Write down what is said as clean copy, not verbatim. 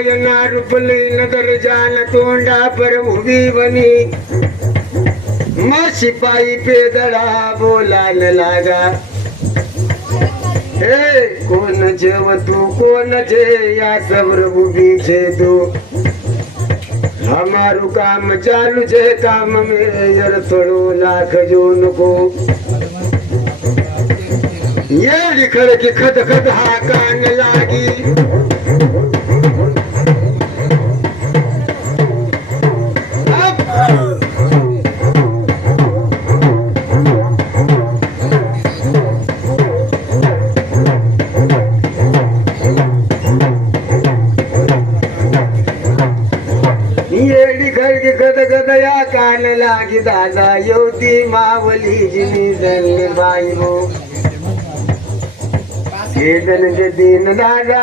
बायना रुपले नदर जान तोंडा पर उभी बनी शिपाई पेदळा बोलान लागा हे कोण जेव तू कोण जे या सबर उभी छे तू हमारू काम चालू छे काम में यर थोड़ो लाख जो नको ये लिखड़ की खत खत हाकान लागी गदया कान लागी दादा योती मावली जिनी जन बाई हो दिन दादा